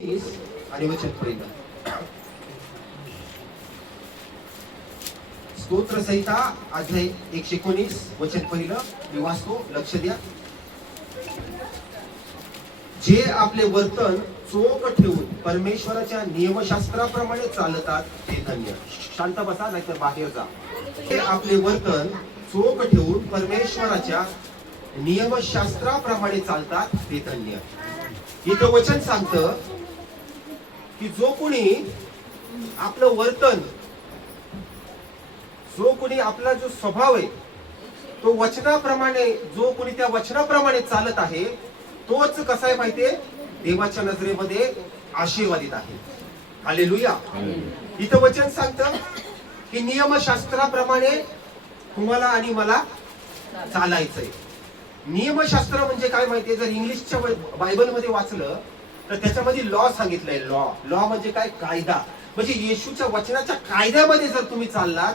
आणि वचन पहिलं स्तोत्र संहिता अध्याय 119 वचन पहिलं मी वाचतो, लक्ष द्या. जे आपले वर्तन चोख ठेवून परमेश्वराच्या नियमशास्त्राप्रमाणे चालतात ते धन्य. शांत बसा नाहीतर बाहेर जा. जे आपले वर्तन चोख ठेवून परमेश्वराच्या नियमशास्त्राप्रमाणे चालतात ते धन्य. इथं वचन सांगतं की जो कोणी आपलं वर्तन, जो कोणी आपला जो स्वभाव आहे तो वचनाप्रमाणे, जो कोणी त्या वचनाप्रमाणे चालत आहे तोच कसा आहे माहितीये, देवाच्या नजरेमध्ये आशीर्वादित आहे. हालेलुया. इथं वचन सांगतं की नियमशास्त्राप्रमाणे तुम्हाला आणि मला चालायचंय. नियमशास्त्र म्हणजे काय माहितीये, जर इंग्लिशच्या बायबल मध्ये वाचलं तर त्याच्यामध्ये लॉ सांगितलंय. लॉ म्हणजे काय, कायदा. म्हणजे येशूच्या वचनाच्या कायद्यामध्ये जर तुम्ही चाललात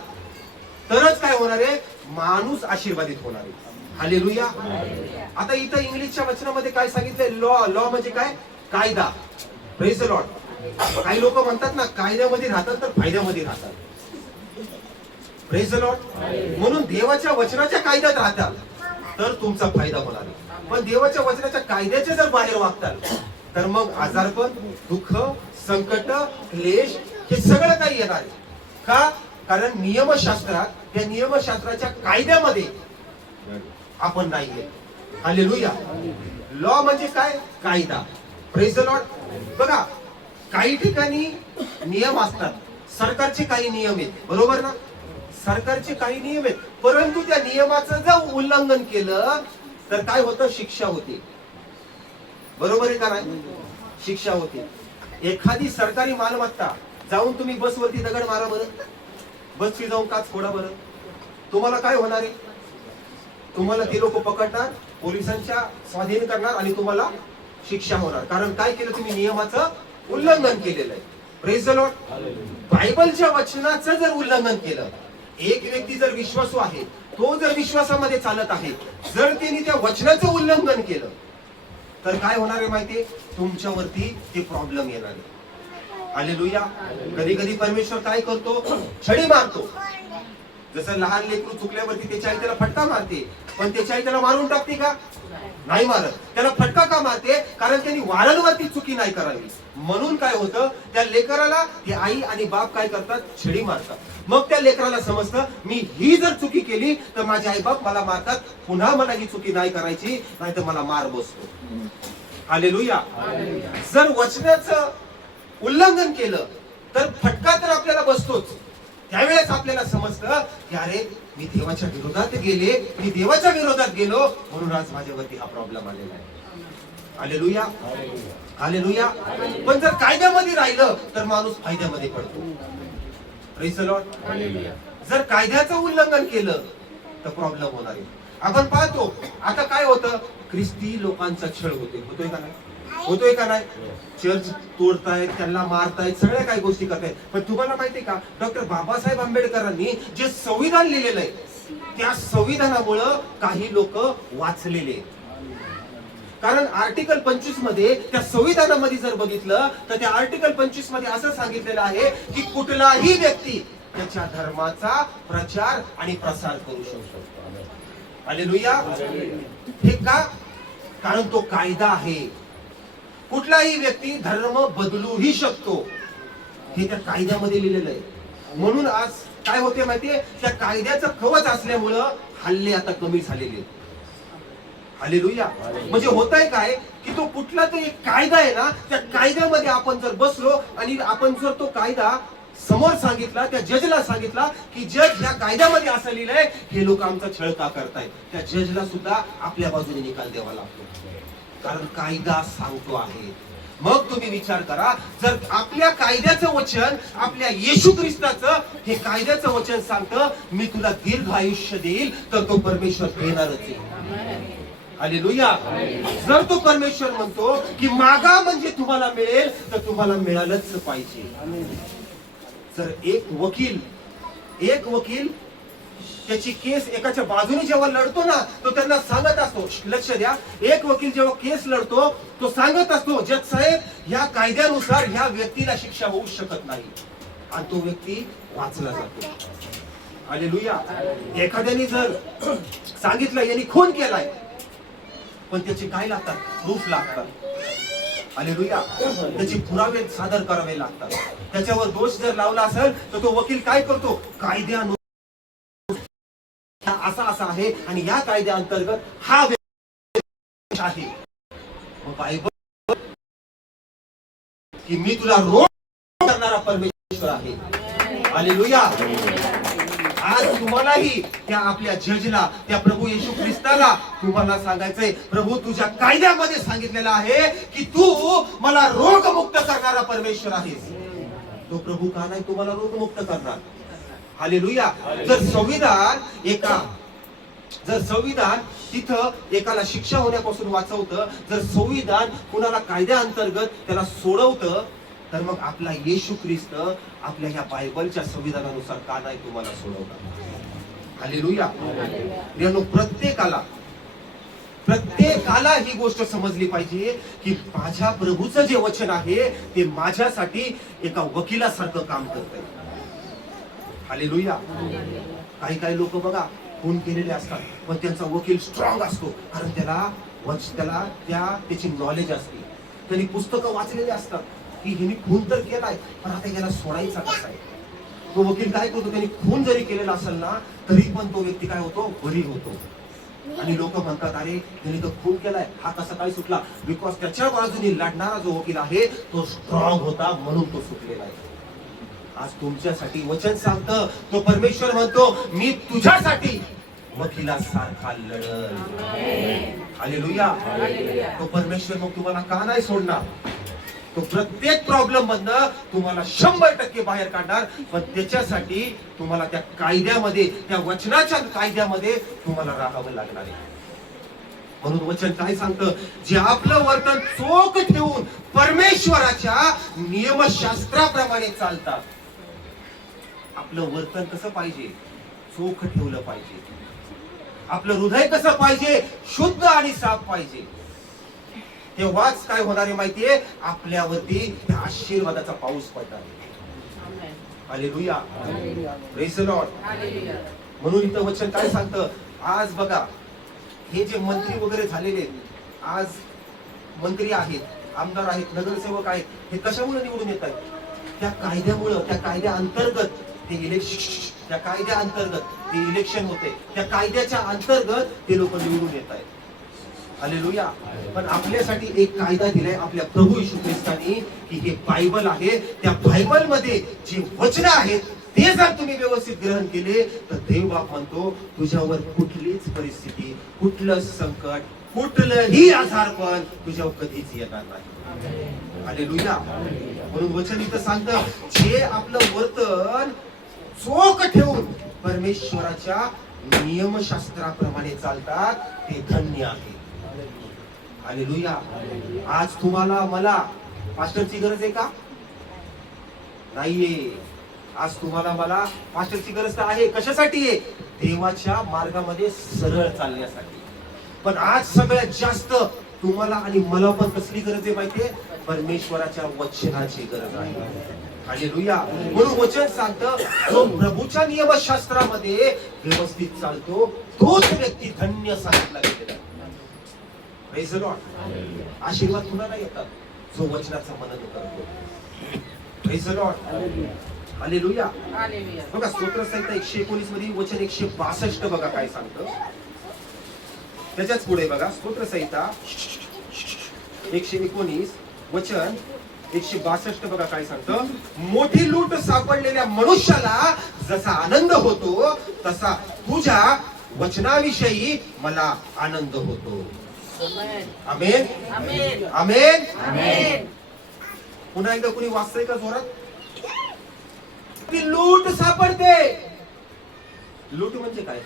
तरच काय होणार आहे, माणूस आशीर्वादित होणार आहे. हालेलुया. आता इथं इंग्लिशच्या वचनामध्ये काय सांगितलंय, लॉ म्हणजे काय, कायदा. Praise the Lord. काही लोक म्हणतात ना कायद्यामध्ये राहतात तर फायद्यामध्ये राहतात. Praise the Lord. म्हणून देवाच्या वचनाच्या कायद्यात राहतात तर तुमचा फायदा होणार आहे. पण देवाच्या वचनाच्या कायद्याचे जर बाहेर वागतात तर मग आजारपण, दुःख, संकट, क्लेश हे सगळं काही येणार आहे. का? कारण नियमशास्त्रात, त्या नियमशास्त्राच्या कायद्यामध्ये आपण नाहीये. हालेलुया. लॉ म्हणजे काय, कायदा. Praise the Lord. बघा, काही ठिकाणी नियम असतात, सरकारचे काही नियम आहेत, बरोबर ना. सरकारचे काही नियम आहेत, परंतु त्या नियमाचं जर उल्लंघन केलं तर काय होतं, शिक्षा होते. बरोबर आहे का नाही, शिक्षा होते. एखादी सरकारी मालमत्ता जाऊन तुम्ही बसवरती दगड मारा बरं, बसची जाऊन काच फोडा बरं, तुम्हाला काय होणार आहे, तुम्हाला ते लोक पकडणार, पोलिसांच्या स्वाधीन करणार आणि तुम्हाला शिक्षा होणार. कारण काय केलं, तुम्ही नियमाचं उल्लंघन केलेलं आहे. Praise the lord. बायबलच्या वचनाचं जर उल्लंघन केलं, एक व्यक्ती जर विश्वासू आहे, तो जर विश्वासामध्ये चालत आहे, जर त्यांनी त्या वचनाचं उल्लंघन केलं तर काय होणार आहे माहितीये, तुमच्यावरती ते प्रॉब्लेम येणार आहे. हालेलुया. कधी कधी परमेश्वर काय करतो, छडी मारतो. जसं लहान लेकरू चुकल्यावरती त्याची आई त्याला फटका मारते, पण त्याची आई त्याला मारून टाकते का, नाही मारत. त्याला फटका का मारते, कारण त्यांनी वारंवार चुकी नाही करावी. म्हणून काय होतं, त्या लेकराला ती आई आणि बाप काय करतात, छडी मारतात. मग त्या लेकराला समजतं, मी ही जर चुकी केली तर माझे आई बाप मला मारतात, पुन्हा मला ही चुकी नाही करायची, नाही तर मला मार बसतो. हालेलुया. जर वचनाचं उल्लंघन केलं तर फटका तर आपल्याला बसतोच. त्यावेळेस आपल्याला समजतं की अरे, मी देवाच्या विरोधात गेले, मी देवाच्या विरोधात गेलो, म्हणून आज माझ्यावरती हा प्रॉब्लेम आलेला आहे. हालेलुया. हालेलुया. पण जर कायद्यामध्ये राहिलं तर माणूस फायद्यामध्ये पडतो. Praise the Lord. जर कायद्याचं उल्लंघन केलं तर प्रॉब्लेम होणार आहे. आपण पाहतो आता काय होतं, ख्रिस्ती लोकांचा छळ होतोय का नाही, होतोय का नाही. चर्च तोडतायत, त्यांना मारतायत, सगळ्या काही गोष्टी करतायत. पण तुम्हाला माहितीये का, डॉक्टर बाबासाहेब आंबेडकरांनी जे संविधान लिहिलेलं आहे, त्या संविधानामुळं काही लोक वाचलेले. कारण आर्टिकल 25 मध्ये, त्या संविधानामध्ये जर बघितलं तर त्या आर्टिकल 25 मध्ये असं सांगितलेलं आहे की कुठलाही व्यक्ती त्याच्या धर्माचा प्रचार आणि प्रसार करू शकतो. हालेलुया. हे का? कारण तो कायदा आहे. कुठलाही व्यक्ती धर्म बदलूही शकतो, हे त्या कायद्यामध्ये लिहिलेलं आहे. म्हणून आज काय होते माहितीये, त्या कायद्याचं कवच असल्यामुळं हल्ले आता कमी झालेले. हालेलुया. म्हणजे होतंय काय की तो कुठला तरी एक कायदा आहे ना, त्या कायद्यामध्ये आपण जर बसलो आणि आपण जर तो कायदा समोर सांगितला, त्या जजला सांगितला की जज, या कायद्यामध्ये असं लिहिलंय, हे लोक आमचा छळ का करतायत, त्या जजला सुद्धा आपल्या बाजूने निकाल द्यावा लागतो. कारण कायदा सांगतो आहे. मग तुम्ही विचार करा, जर आपल्या कायद्याचं वचन, आपल्या येशू ख्रिस्ताचं हे कायद्याचं वचन सांगतं, मी तुला दीर्घ आयुष्य देईल, तर तो परमेश्वर देणारच आहे. हालेलुया. जर तो परमेश्वर म्हणतो की मागा म्हणजे तुम्हाला मिळेल, तर तुम्हाला मिळालंच पाहिजे. जर एक वकील त्याची केस एकाच्या बाजूने जेव्हा लढतो ना, तो त्यांना सांगत असतो, लक्ष द्या, एक वकील जेव्हा केस लढतो तो सांगत असतो, जज साहेब, ह्या कायद्यानुसार ह्या व्यक्तीला शिक्षा होऊ शकत नाही, आणि तो व्यक्ती वाचला जातो. हालेलुया. एखाद्याने जर सांगितलं यांनी खून केलाय, पण त्याचे काय लागतात? प्रूफ लागतात. हालेलुया. त्याचे पुरावे सादर करावे लागतात. त्याच्यावर दोष जर लावला असेल तर तो वकील काय करतो? कायद्यानुसार असा असा आहे आणि या कायद्या अंतर्गत हा आहे. मग बायबल की मी तुला रोग करणारा परमेश्वर आहे. हालेलुया. आज तुम्हालाही त्या आपल्या जजला, त्या प्रभू येशू ख्रिस्ताला तुम्हाला सांगायचंय, प्रभू तुझ्या कायद्यामध्ये सांगितलेलं आहे की तू मला रोगमुक्त करणारा परमेश्वर आहेस. तो प्रभू का नाही तुम्हाला रोगमुक्त करणार? हालेलुया. जर संविधान तिथं एकाला शिक्षा होण्यापासून वाचवतं, जर संविधान कुणाला कायद्या अंतर्गत त्याला सोडवतं, तर मग आपला येशू ख्रिस्त आपल्या ह्या बायबलच्या संविधानानुसार का नाही तुम्हाला सोडवणार? हालेलुया. प्रत्येकाला ही गोष्ट समजली पाहिजे की माझ्या प्रभूचं जे वचन आहे ते माझ्यासाठी एका वकिलासारखं काम करतंय. हालेलुया. काही लोक बघा खून केलेले असतात, पण त्यांचा वकील स्ट्रॉंग असतो, कारण त्याला त्याची नॉलेज असते. त्यांनी पुस्तकं वाचलेली असतात की हिने खून तर केलाय, पण आता याला सोडायचा कसा आहे. तो वकील काय करतो? त्यांनी खून जरी केलेला असेल ना, तरी पण तो व्यक्ती काय होतो? बरी होतो. आणि लोक म्हणतात, अरे त्यांनी तो खून केलाय, हा कसा काय सुटला? बिकॉज त्याच्या बाजूने लढणारा जो वकील आहे तो स्ट्रॉंग होता, म्हणून तो सुटलेला आहे. आज तुमच्यासाठी वचन सांगतं, तो परमेश्वर म्हणतो, मी तुझ्यासाठी वकिलासारखा लढल. हालेलुया. तो परमेश्वर मग तुम्हाला का नाही सोडणार? तो प्रत्येक प्रॉब्लेम मधनं तुम्हाला 100% बाहेर काढणार, पण त्याच्यासाठी तुम्हाला त्या कायद्यामध्ये, त्या वचनाच्या कायद्यामध्ये तुम्हाला राहावं लागणार आहे. म्हणून वचन काय सांगतं? जे आपलं वर्तन चोख ठेवून परमेश्वराच्या नियमशास्त्राप्रमाणे चालतात. आपलं वर्तन कसं पाहिजे? चोख ठेवलं पाहिजे. आपलं हृदय कसं पाहिजे? शुद्ध आणि साफ पाहिजे. तेव्हाच काय होणार आहे माहितीये? आपल्यावरती त्या आशीर्वादाचा पाऊस पडणार. हालेलुया. Praise the Lord. म्हणून इथं वचन काय सांगतं? आज बघा, हे जे मंत्री वगैरे झालेले, आज मंत्री आहेत, आमदार आहेत, नगरसेवक आहेत, हे कशामुळे निवडून येत आहेत? त्या कायद्यामुळं, त्या कायद्या अंतर्गत ते इलेक्शन होते, त्या कायद्याच्या अंतर्गत ते लोक निवडून येत आहेत. हालेलुया. पण आपल्यासाठी एक कायदा दिलाय आपल्या प्रभू येशू ख्रिस्तानी, की हे बायबल आहे. त्या बायबल मध्ये जे वचन आहेत ते जर तुम्ही व्यवस्थित ग्रहण केले तर देव बाप म्हणतो, तुझ्यावर कुठलीच परिस्थिती, कुठलं संकट, कुठलंही आजारपण तुझ्यावर कधीच येणार नाही. हालेलुया. म्हणून वचन इथं सांगतं, जे आपलं वर्तन चोख ठेवून परमेश्वराच्या नियमशास्त्राप्रमाणे चालतात ते धन्य आहे. हालेलुया. आज तुम्हाला मला पास्टरची गरज आहे का? नाहीये. आज तुम्हाला मला पास्टरची गरज तर आहे. कशासाठी आहे? देवाच्या मार्गामध्ये सरळ चालण्यासाठी. पण आज सगळ्यात जास्त तुम्हाला आणि मला पण कसली गरज आहे माहितीये? परमेश्वराच्या वचनाची गरज आहे. हालेलुया. म्हणून वचन सांगतं, जो प्रभूच्या नियमशास्त्रामध्ये व्यवस्थित चालतो तोच व्यक्ती धन्य सांगितला गेलेला. Praise the Lord. आशीर्वाद कुणाला येतात? जो वचनाचं मनन करतो. Praise the Lord. हालेलुया. बघा स्तोत्रसंहिता 119 मध्ये वचन 162 बघा काय सांगतं. त्याच्याच पुढे बघा स्तोत्रसंहिता 119 वचन 162 बघा काय सांगतं. मोठी लूट सापडलेल्या मनुष्याला जसा आनंद होतो तसा तुझ्या वचनाविषयी मला आनंद होतो. आमेन. आमेन. आमेन. पुन्हा एकदा कुणी वाचतंय का जोरात? ती लूट सापडते. लूट म्हणजे काय?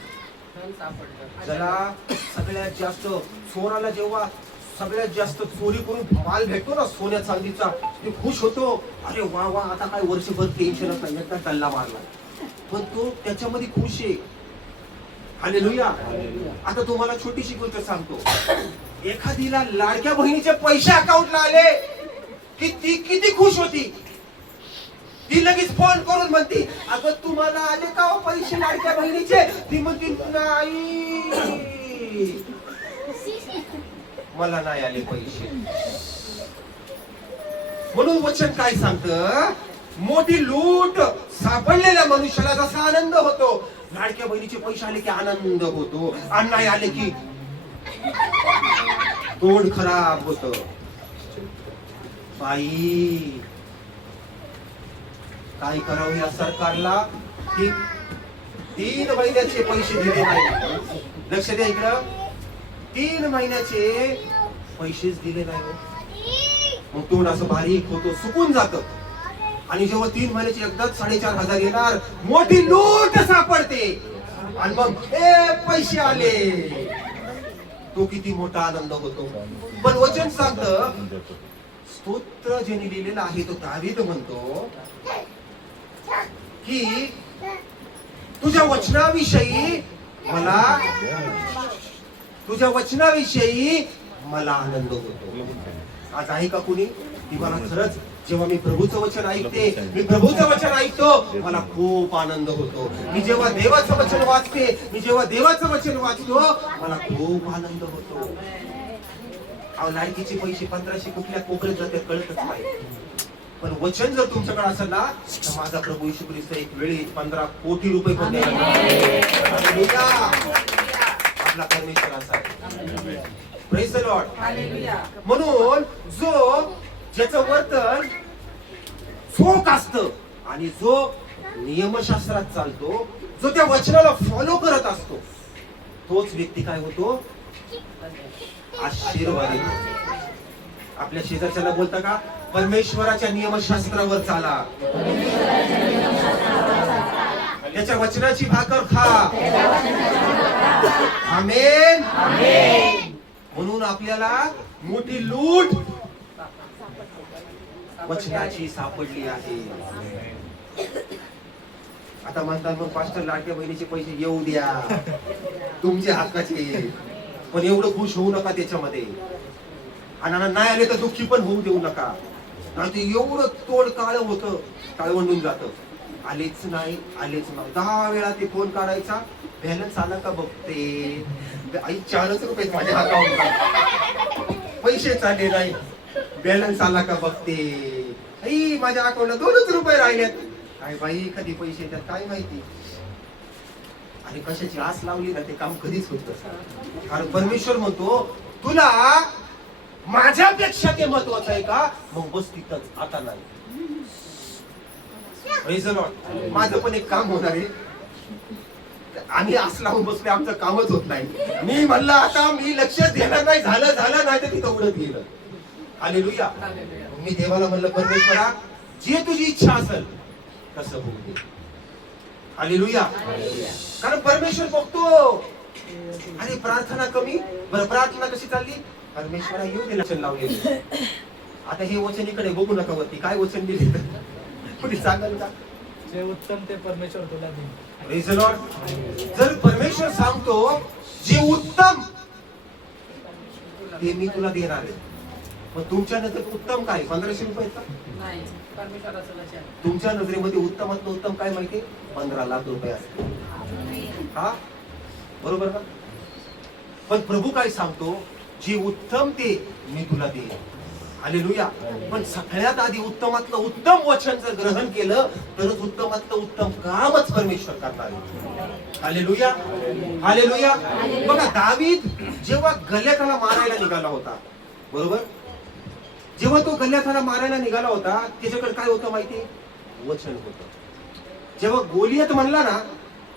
ज्याला सगळ्यात जास्त, चोराला जेव्हा सगळ्यात जास्त चोरी करून माल भेटतो ना सोन्या चांदीचा, ते खुश होतो. अरे वा वा, आता काय वर्षभर टेन्शनच नाही, एकदा गल्ला मारला. पण तो त्याच्यामध्ये खुश आहे. हालेलुया. आता तुम्हाला छोटीशी गोष्ट सांगतो. एखादीला लाडक्या बहिणीचे पैसे अकाउंटला आले की ती किती खुश होती. ती लगेच फोन करून म्हणती, अगं तुम्हाला आले का हो पैसे लाडक्या बहिणीचे? ती म्हणती, नाही मला नाही आले पैसे. म्हणून वचन काय सांगतं, मोठी लूट सापडलेल्या मनुष्याला जसा आनंद होतो, लाडक्या बहिणीचे पैसे आले की आनंद होतो, आणि नाही आले की तोंड खराब होत. बाई काय करावं या सरकारला की 3 महिन्याचे पैसे दिले नाही. लक्ष द्या इकडं, 3 महिन्याचे पैसेच दिले नाही. मग तोंड असं बारीक होतो, सुकून जात. आणि जेव्हा 3 महिन्याचे एकदाच 4,500 येणार, मोठी लूट सापडते. आणि मग पैसे आले, तो किती मोठा आनंद होतो. पण वचन सांगतं, स्तोत्र ज्याने लिहिलेला आहे तो दावीद म्हणतो की तुझ्या वचनाविषयी मला आनंद होतो. आज आहे का कुणी की मला खरंच जेव्हा मी प्रभूचं वचन ऐकतो मला खूप आनंद होतो. मी जेव्हा देवाचं वचन वाचतो मला खूप आनंद होतो. लाडकीचे पैसे 1500 कुठल्या कोपऱ्यात जाते कळतच नाही. पण वचन जर तुमच्याकडे असेल ना, तर माझा प्रभू येशू ख्रिस्त एक वेळी 15 कोटी रुपये पण द्यायला आपला परमेश्वर असा. Praise the Lord. म्हणून ज्याचं वर्तन चोख असतं आणि जो नियमशास्त्रात चालतो, जो त्या वचनाला फॉलो करत असतो, तोच व्यक्ती काय होतो, आशीर्वादित. आपल्या शेजारच्याला बोलता का, परमेश्वराच्या नियमशास्त्रावर चाला, त्याच्या वचनाची भाकर खा. आमेन. म्हणून आपल्याला मोठी लूट वचनाची सापडली आहे. आता म्हणतात मग पास्टर लाडक्या बहिणीचे पैसे येऊ द्या, तुमच्या हक्काचे, पण एवढं खुश होऊ नका त्याच्यामध्ये. आणि नाही आले तर दुःखी पण होऊ देऊ नका. कारण ते एवढं तोड काळवंडून जातं. आलेच नाही. 10 वेळा ते फोन काढायचा, बॅलन्स आला का बघते, आई 4च रुपये माझ्या अकाउंटला, पैसे चालले नाही, बॅलन्स आला का बघते, आई माझ्या अकाउंटला 2च रुपये राहिलेत. काय बाई कधी पैसे येतात काय माहिती. आणि कशाची आस लावली ना ते काम कधीच होत नसतं. कारण परमेश्वर म्हणतो, तुला माझ्यापेक्षा ते महत्वाचं आहे का, मग बस तिथंच, आता नाही. माझं पण एक काम होणार आहे. आम्ही आस लावून बसले, आमचं कामच होत नाही. मी म्हणलं आता मी लक्ष देणार नाही, झालं नाही तर तिथं उडत गेलं. हालेलुया. मी देवाला म्हणलं, परमेश्वरा जे तुझी इच्छा असेल तसं होऊ दे. हालेलुया. कारण परमेश्वर बघतो. अरे प्रार्थना कमी, बरं प्रार्थना कशी चालली, परमेश्वरा येऊ दे वचन लावलेलं. आता हे वचन इकडे बघू नका वरती, काय वचन दिले कुठे सांगाल का, जे उत्तम ते परमेश्वर तुला देईल. Praise the Lord. जर परमेश्वर सांगतो जे उत्तम ते मी तुला देणार आहे, मग तुमच्या नजरेत उत्तम काय 1500 रुपये का नाही, परमेश्वराचं वचन. तुमच्या नजरेमध्ये उत्तमातलं उत्तम काय माहिती, 15 लाख रुपये असते. हा बरोबर का. पण प्रभू काय सांगतो, जे उत्तम ते मी तुला देईन. हालेलुया. पण सगळ्यात आधी उत्तमातलं उत्तम वचन जर ग्रहण केलं तरच उत्तमातलं उत्तम कामच परमेश्वर करणार आहे. हालेलुया. हालेलुया. बघा दावीद जेव्हा गल्याथाला मारायला निघाला होता, बरोबर, जेव्हा तो गल्याथाला मारायला निघाला होता त्याच्याकडे काय होतं माहिती, वचन होतं. जेव्हा गोलियत म्हणला ना,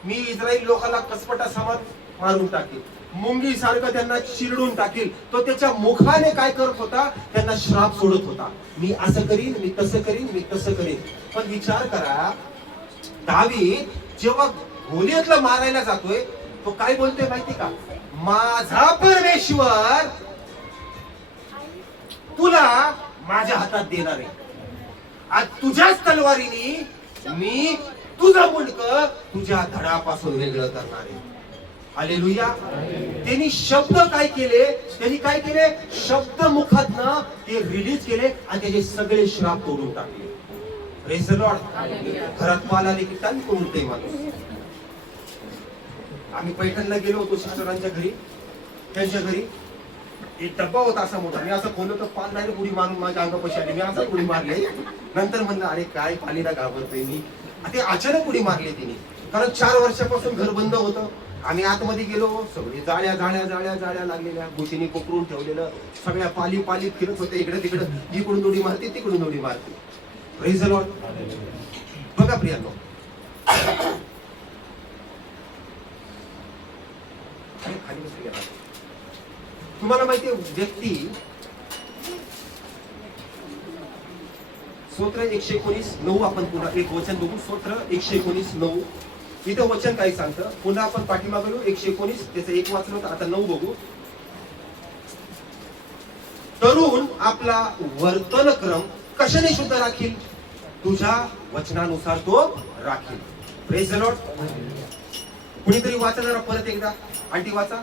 मी इस्रायल लोकांना कसपटा सामान मारून टाकेल, मुंगी सारखं त्यांना चिरडून टाकेल, तो त्याच्या मुखाने काय करत होता, त्यांना श्राप सोडत होता, मी असं करीन, मी तसं करीन, मी तसं करीन. पण विचार करा, दावीद जेव्हा गोलियतला मारायला जातोय तो काय बोलतोय माहिती का, माझा परमेश्वर तुला माझ्या हातात देणार आहे. आज तुझ्याच तलवारीने मी तुझं मुंडकं तुझ्या धडापासून वेगळं करणार आहे. हालेलुया. त्यांनी शब्द काय केले, त्यांनी काय केले, शब्द मुखातनं ते रिलीज केले आणि त्याचे सगळे श्राप तोडून टाकले. Praise the Lord. घरात पाल आले की काय कोण उठते माणूस. आम्ही पैठणला गेलो होतो सिस्टरांच्या घरी. त्यांच्या घरी एक डब्बा होता असा मोठा. मी असं खोललो तर पाल नाही उडी मारून माझ्या अंगापाशी आली. मी असं उडी मारले. नंतर म्हणलं अरे काय पालीला घाबरतोय मी. ते अचानक उडी मारली तिने. कारण 4 वर्षापासून घर बंद होतं. आम्ही आतमध्ये गेलो, सगळी जाळ्या जाळ्या जाळ्या जाळ्या लागलेल्या, भुशीने कोकरून ठेवलेलं, सगळ्या पाली पाली फिरत होते इकडे तिकडे. इकडून उडी मारते तिकडून उडी मारते. Praise the Lord. बघा प्रियांनो, खाली बसली गेला. तुम्हाला माहितीये व्यक्ती स्तोत्र 119:9 आपण पुन्हा एक वचन बघू. स्तोत्र 119:9 इथं वचन काय सांगतं. पुन्हा आपण पाठीमागे 119 त्याचं एक वाचलं होतं, आता 9 बघू. तरुण आपला वर्तनक्रम कशाने शुद्ध राखील, तुझ्या वचनानुसार तो राखील. Praise the Lord. कुणीतरी वाचा जरा परत एकदा. आंटी वाचा.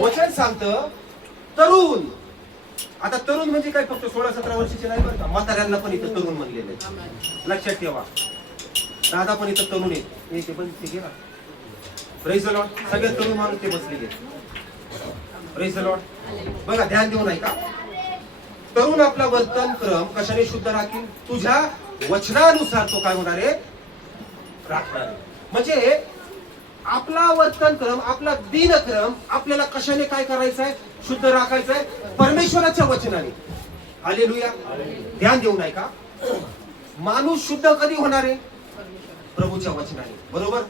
वचन सांगतं तरुण. आता तरुण म्हणजे काय फक्त 16-17 वर्षाचे नाही बरं का. म्हाताऱ्यांना पण इथं तरुण म्हणलेलं आहे, लक्षात ठेवा. दादा पण इथं तरुण आहेत. ते पण ते घे ना. Praise the Lord. सगळे तरुण माणूस ते बसलेले. Praise the Lord. बघा ध्यान देऊ नाही का. तरुण आपला वर्तन क्रम कशाने शुद्ध राखील, तुझ्या वचनानुसार तो काय होणार आहे, राखणार आहे. म्हणजे आपला वर्तन क्रम, आपला दिनक्रम आपल्याला कशाने काय करायचं आहे, शुद्ध राखायचं आहे, परमेश्वराच्या वचनाने. हालेलुया. ध्यान देऊ नाही का. माणूस शुद्ध कधी होणार आहे, प्रभूच्या वचनाने. बरोबर.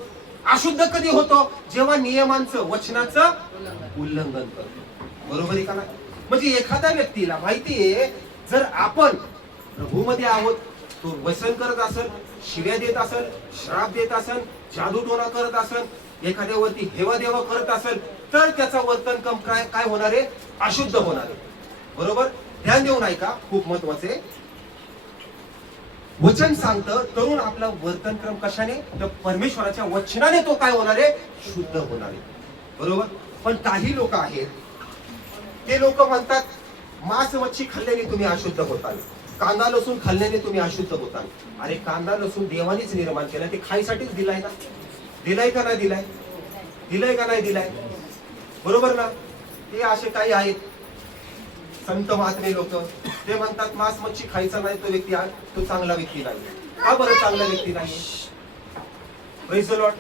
अशुद्ध कधी होतो, जेव्हा नियमांचं वचनाचं उल्लंघन करतो. बरोबर आहे का नाही. म्हणजे एखाद्या व्यक्तीला माहितीये जर आपण प्रभूमध्ये आहोत, तो व्यसन करत असेल, शिव्या देत असेल, श्राप देत असेल, जादूटोणा करत असेल, एखाद्यावरती हेवा देवा करत असेल, तर त्याचा वर्तन क्रम काय होणार आहे, अशुद्ध होणार आहे. बरोबर. ध्यान देऊ नाही का. खूप महत्वाचे वचन सांगतं तरुण आपला वर्तनक्रम कशाने, तर परमेश्वराच्या वचनाने तो काय होणार आहे, शुद्ध होणार आहे. बरोबर. पण काही लोक आहेत, ते लोक म्हणतात मांस मच्छी खाल्ल्याने तुम्ही अशुद्ध होताल, कांदा लसूण खाल्ल्याने तुम्ही अशुद्ध होताल. अरे कांदा लसूण देवानेच निर्माण केला, ते खायसाठीच दिलाय ना. दिलाय का नाही दिलाय, दिलाय का नाही दिलाय. बरोबर ना. ते असे काही आहेत संत महात्मे लोक, ते म्हणतात मांस मच्छी खायचा नाही तो व्यक्ती, तो चांगला व्यक्ती नाही. का बरं चांगला व्यक्ती नाही. Praise the Lord.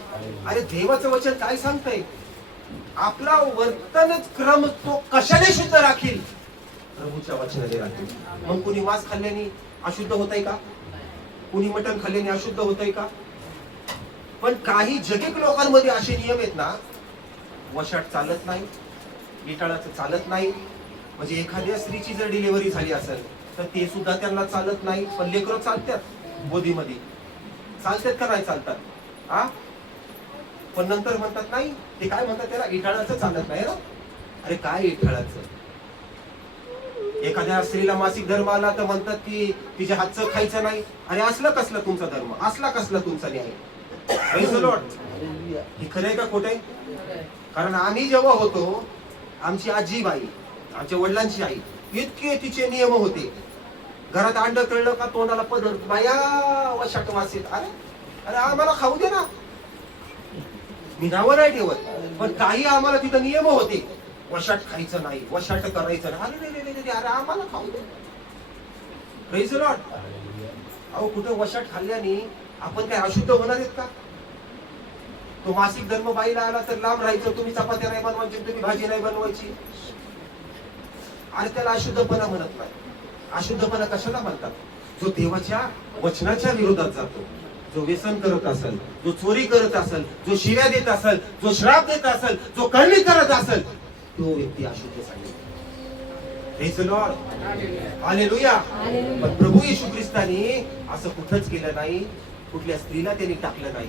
अरे देवाचं वचन काय सांगतंय, आपला वर्तन क्रम तो कशाने शुद्ध राखील, प्रभूच्या वचनाने राखील. मग कुणी मांस खाल्ल्याने अशुद्ध होतंय का, कुणी मटण खाल्ल्याने अशुद्ध होतंय का. पण काही जगिक लोकांमध्ये असे नियम आहेत ना, वशाट चालत नाही, इटाळाचं चालत नाही. म्हणजे एखाद्या स्त्रीची जर डिलिव्हरी झाली असेल तर ते सुद्धा त्यांना चालत नाही, पण लेकरं चालतात, गोदीमध्ये चालतात का नाही चालतात. हा. पण नंतर म्हणतात नाही, ते काय म्हणतात त्याला, इटाळाचं चालत नाही ना. अरे काय इटाळाचं. एखाद्या स्त्रीला मासिक धर्म आला तर म्हणतात की तिच्या हातचं खायचं नाही. अरे असलं कसलं तुमचा धर्म, असला कसला तुमचा न्याय. Praise the Lord. हे खरंय का खोटंय. कारण आम्ही जेव्हा होतो, आमची आजीबाई, आमच्या वडिलांची आई, इतके तिचे नियम होते. घरात अंड तळलं का तोंडाला पदर, बाया वशाट वासीत. अरे अरे आम्हाला खाऊ दे ना, मी नावं नाही ठेवत, पण काही आम्हाला तिथं नियम होते. वशाट खायचं नाही, वशाट करायचं नाही. अरे आम्हाला खाऊ दे. Praise the Lord. अहो कुठं वशाट खाल्ल्याने आपण काय अशुद्ध होणार आहेत का. तो मासिक धर्म बाईला आला तर लांब राहायचं, तुम्ही चपात्या नाही बनवायची, तुम्ही भाजी नाही बनवायची. आणि त्याला अशुद्धपणा म्हणत नाही. अशुद्धपणा कशाला म्हणतात, जो देवाच्या वचनाच्या विरोधात जातो, जो व्यसन करत असेल, जो चोरी करत असेल, जो शिव्या देत असेल, जो श्राप देत असेल, जो करणी करत असेल, तो व्यक्ती अशुद्ध सांगेल. Praise the Lord. हालेलुया. पण प्रभू येशू ख्रिस्ताने असं कुठंच केलं नाही. कुठल्या स्त्रीला त्यांनी टाकलं नाही,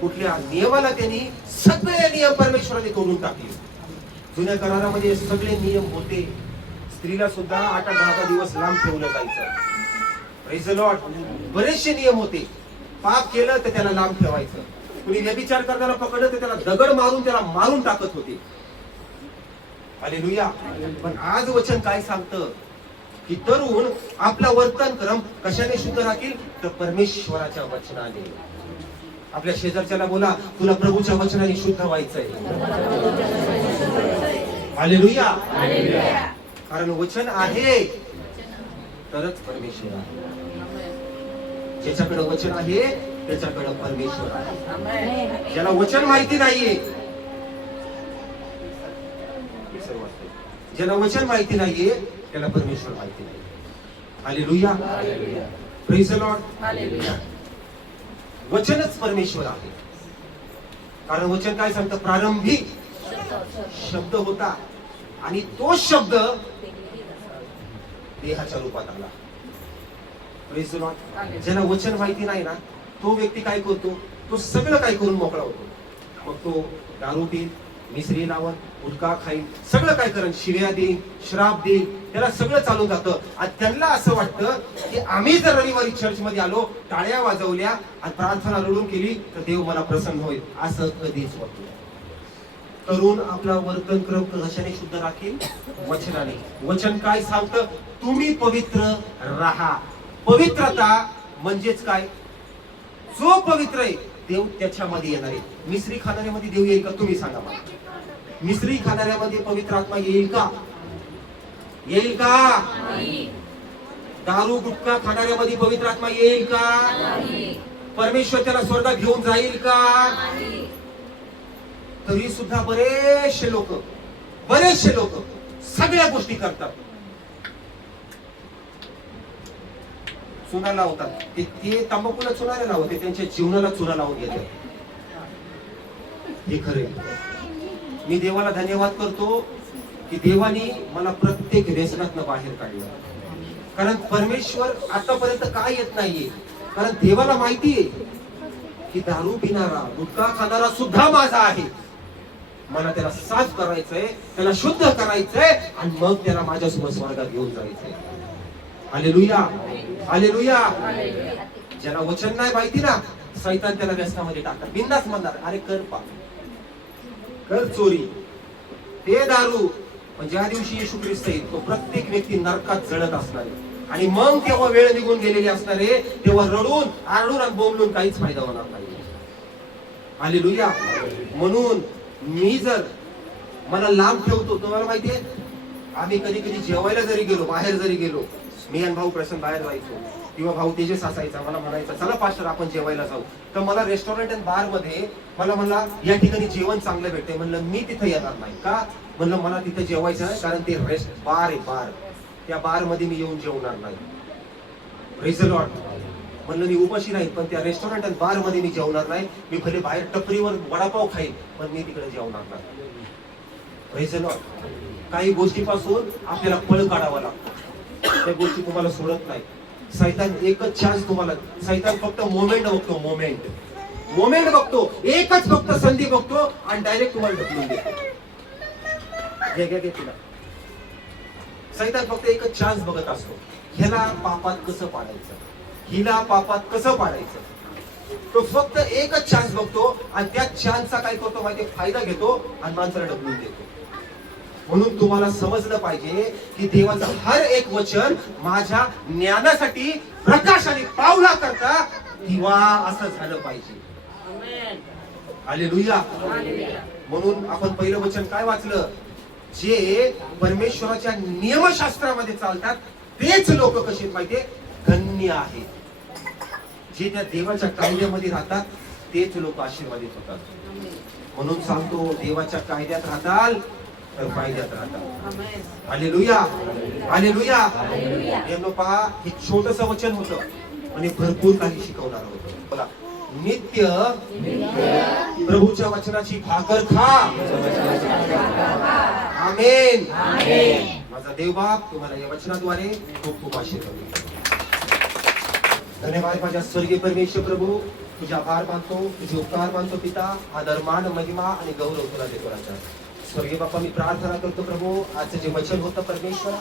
कुठल्या नियमाला त्यांनी, सगळे नियम परमेश्वराने तोडून टाकले. जुन्या करारामध्ये सगळे नियम होते. स्त्रीला सुद्धा 8-10 दिवस लांब ठेवलं जायचं. Praise the Lord. बरेचसे नियम होते. पाप केलं तर त्याला लांब ठेवायचं, कुणी व्यभिचार करताना पकडलं तर त्याला दगड मारून त्याला मारून टाकत होते. हालेलुया. पण आज वचन काय सांगतं की तरुण आपला वर्तन क्रम कशाने शुद्ध राखील तर परमेश्वराच्या वचनाने. आपल्या शेजारच्याला बोला, तुला प्रभूच्या वचनाने शुद्ध व्हायचंय. हालेलुया. कारण वचन आहे तरच परमेश्वर आहे. ज्याच्याकडे वचन आहे त्याच्याकडे परमेश्वर आहे. ज्याला वचन माहिती नाहीये, ज्याला वचन माहिती नाहीये त्याला परमेश्वर माहिती नाही. हालेलुया. Praise the lord. वचनच परमेश्वर आहे. कारण वचन काय सांगतं, प्रारंभी शब्द होता आणि तो शब्द देहाच्या रूपात आला. Praise the Lord. ज्याला वचन माहिती नाही ना तो व्यक्ती काय करतो, तो सगळं काय करून मोकळा होतो. मग तो दारू पिईल, मिसरी लावून, गुटखा खाईल, सगळं काय करेल, शिव्या देईल, श्राप देईल, त्याला सगळं चालून जातं. आणि त्यांना असं वाटतं की आम्ही जर रविवारी चर्च मध्ये आलो, टाळ्या वाजवल्या आणि प्रार्थना रडून केली तर देव मला प्रसन्न होईल. असं कधीच होत नाही. तरुण आपला वर्तन क्रम कशाने शुद्ध राखील, वचनाने. वचन काय सांगतं, तुम्ही पवित्र राहा. पवित्रता म्हणजेच काय, जो पवित्र आहे देव त्याच्यामध्ये येणार आहे. मिसरी खाणाऱ्यामध्ये देव येईल का, तुम्ही सांगा मला. मिसरी खाणाऱ्यामध्ये पवित्र आत्मा येईल का, येईल का? दारू गुटखा खाणाऱ्यामध्ये पवित्र आत्मा येईल का? परमेश्वर त्याला स्वर्गात घेऊन जाईल का? तरी सुद्धा बरेचसे लोक सगळ्या गोष्टी करतात. चुना लावतात, ते तंबाखूला चुना नाही लावत, ते त्यांच्या जीवनाला चुना लावून घेतात. हे खरे. मी देवाला धन्यवाद करतो की देवानी मला प्रत्येक व्यसनातनं बाहेर काढलं. कारण परमेश्वर आतापर्यंत काय येत नाहीये, कारण देवाला माहितीये की दारू पिणारा गुटखा खाणारा सुद्धा माझा आहे. मला त्याला साफ करायचंय, त्याला शुद्ध करायचंय आणि मग त्याला माझ्यासोबत स्वर्गात घेऊन जायचंय. हालेलुया. हालेलुया. ज्याला वचन नाही माहिती ना, सैतान त्याला व्यसनामध्ये टाकतात. बिंदास म्हणणार, अरे कर पाप, कर चोरी, ते दारू. पण ज्या दिवशी येशू ख्रिस्त येईल तो प्रत्येक व्यक्ती नरकात जळत असणार आहे. आणि मग तेव्हा वेळ निघून गेलेली असणार आहे, तेव्हा रडून आरडून आणि बोंबलून काहीच फायदा होणार नाही. हालेलुया. म्हणून मी जर मला लांब ठेवतो, तुम्हाला माहितीये आम्ही कधी कधी जेवायला जरी गेलो, बाहेर जरी गेलो, मी आणि भाऊ प्रसन्न बाहेर जायचो किंवा भाऊ तेजस असायचा, मला म्हणायचा चला पास्टर आपण जेवायला जाऊ. तर मला रेस्टॉरंट आणि बार मध्ये मला या ठिकाणी जेवण चांगलं भेटते. म्हणलं मी तिथे येणार नाही. का? म्हणलं मला तिथे जेवायचं आहे, कारण ते बार आहे, बार. त्या बार मध्ये मी येऊन जेवणार नाही. Praise the Lord. म्हणलं मी उपाशी नाही, पण त्या रेस्टॉरंट आणि बार मध्ये मी जेवणार नाही. मी भले बाहेर टपरीवर वडापाव खाईल, पण मी तिकडे जेवणार नाही. Praise the Lord. काही गोष्टीपासून आपल्याला पळ काढावा लागतो. त्या गोष्टी तुम्हाला सोडत नाही. सैतान एकच चान्स तुम्हाला, सैतान फक्त मोमेंट बघतो, मोमेंट बघतो, एकच फक्त संधी बघतो आणि डायरेक्ट तुम्हाला ढकलून देतो. घे तिला. सैतान फक्त एकच चान्स बघत असतो, ह्याला पापात कसं पाडायचं, हिला पापात कसं पाडायचं. तो फक्त एकच चान्स बघतो आणि त्या चान्सचा काय करतो माहिती, फायदा घेतो आणि माणसाला ढकलून देतो. म्हणून तुम्हाला समजलं पाहिजे की देवाचं हर एक वचन माझ्या ज्ञानासाठी, प्रकाशाने पावला करता दिवा असं झालं पाहिजे. हालेलुया. म्हणून आपण पहिलं वचन काय वाचलं, जे परमेश्वराच्या नियमशास्त्रामध्ये चालतात तेच लोक कसे माहितीये, धन्य आहेत. जे त्या देवाच्या कायद्यामध्ये राहतात तेच लोक आशीर्वादित होतात. म्हणून सांगतो, देवाच्या कायद्यात राहताल तर फायद्यात राहतात. हालेलुया. हालेलुया. नेमकं पहा, हे छोटस वचन होतं आणि भरपूर काही शिकवणार होतं. बघा, नित्य प्रभूच्या वचनाची भाकर खा. आमेन. माझा देव बाप तुम्हाला या वचनाद्वारे खूप खूप आशीर्वाद देईल. धन्यवाद माझ्या स्वर्गीय परमेश्वर प्रभू, तुझे आभार मानतो, तुझे उपकार मानतो पिता. आदर, मान, महिमा आणि गौरव तुला देतो राजा. स्वर्गीय बाप्पा, मी प्रार्थना करतो प्रभू, आजचं जे वचन होतं परमेश्वर,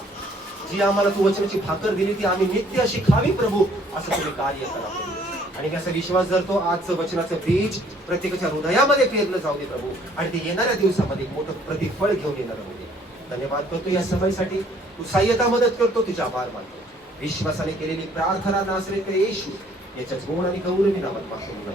जी आम्हाला तू वचनाची भाकर दिली ती आम्ही नित्य अशी खावी प्रभू, असं तुम्ही कार्य करा प्रभू. आणि असा विश्वास जर तो आजचं वचनाचं बीज प्रत्येकाच्या हृदयामध्ये पेरलं जाऊ दे प्रभू, आणि ते येणाऱ्या दिवसामध्ये एक मोठं प्रतिफळ घेऊन येणार होते. धन्यवाद करतो या सभेसाठी, तू सहाय्यता मदत करतो, तुझ्या आभार मानतो. विश्वासाने केलेली प्रार्थना नासरेत येशू याच्या गुण आणि गौरवी नावात मागतो.